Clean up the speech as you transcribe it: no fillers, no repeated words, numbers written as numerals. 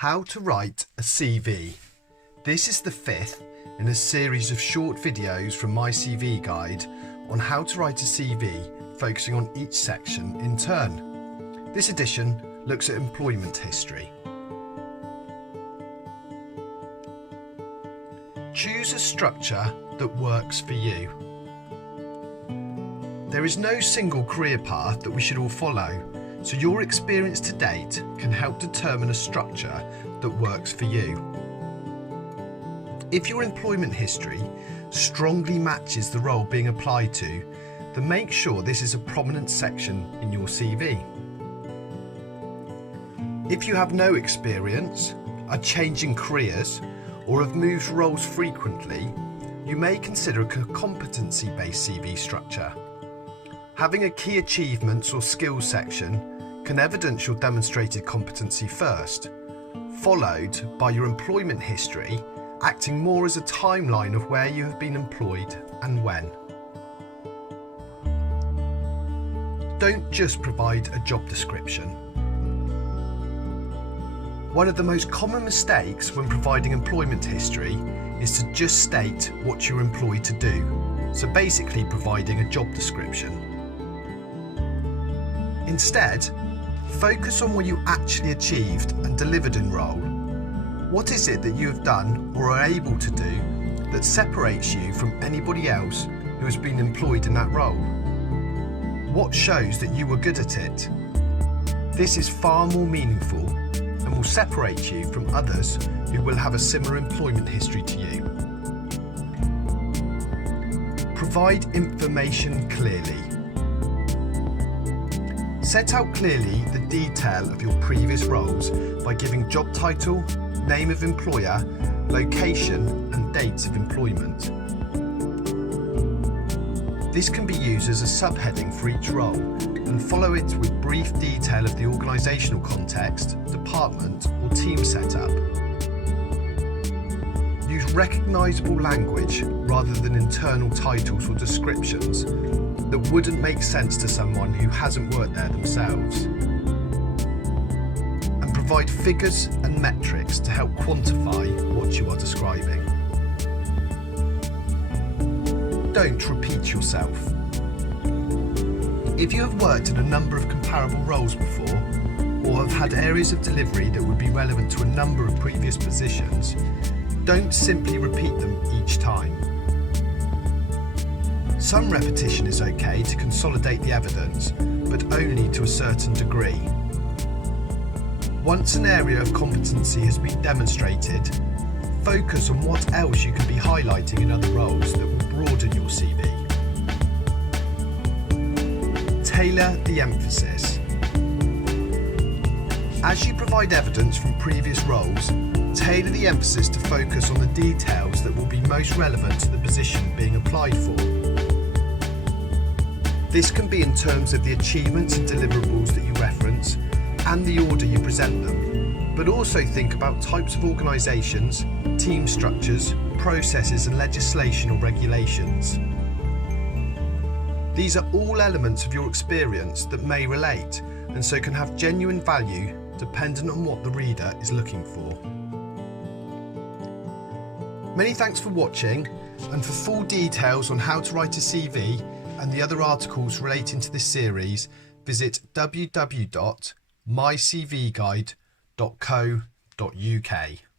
How to write a CV. This is the fifth in a series of short videos from my CV guide on how to write a CV, focusing on each section in turn. This edition looks at employment history. Choose a structure that works for you. There is no single career path that we should all follow, so your experience to date can help determine a structure that works for you. If your employment history strongly matches the role being applied to, then make sure this is a prominent section in your CV. If you have no experience, are changing careers, or have moved roles frequently, you may consider a competency-based CV structure. Having a key achievements or skills section can evidence your demonstrated competency first, followed by your employment history, acting more as a timeline of where you have been employed and when. Don't just provide a job description. One of the most common mistakes when providing employment history is to just state what you're employed to do, so basically providing a job description. Instead, focus on what you actually achieved and delivered in role. What is it that you have done or are able to do that separates you from anybody else who has been employed in that role? What shows that you were good at it? This is far more meaningful and will separate you from others who will have a similar employment history to you. Provide information clearly. Set out clearly the detail of your previous roles by giving job title, name of employer, location and dates of employment. This can be used as a subheading for each role and follow it with brief detail of the organisational context, department or team setup. Use recognisable language rather than internal titles or descriptions that wouldn't make sense to someone who hasn't worked there themselves. And provide figures and metrics to help quantify what you are describing. Don't repeat yourself. If you have worked in a number of comparable roles before, or have had areas of delivery that would be relevant to a number of previous positions, don't simply repeat them each time. Some repetition is okay to consolidate the evidence, but only to a certain degree. Once an area of competency has been demonstrated, focus on what else you can be highlighting in other roles that will broaden your CV. Tailor the emphasis. As you provide evidence from previous roles, tailor the emphasis to focus on the details that will be most relevant to the position being applied for. This can be in terms of the achievements and deliverables that you reference and the order you present them, but also think about types of organisations, team structures, processes and legislation or regulations. These are all elements of your experience that may relate and so can have genuine value dependent on what the reader is looking for. Many thanks for watching, and for full details on how to write a CV and the other articles relating to this series, visit www.mycvguide.co.uk.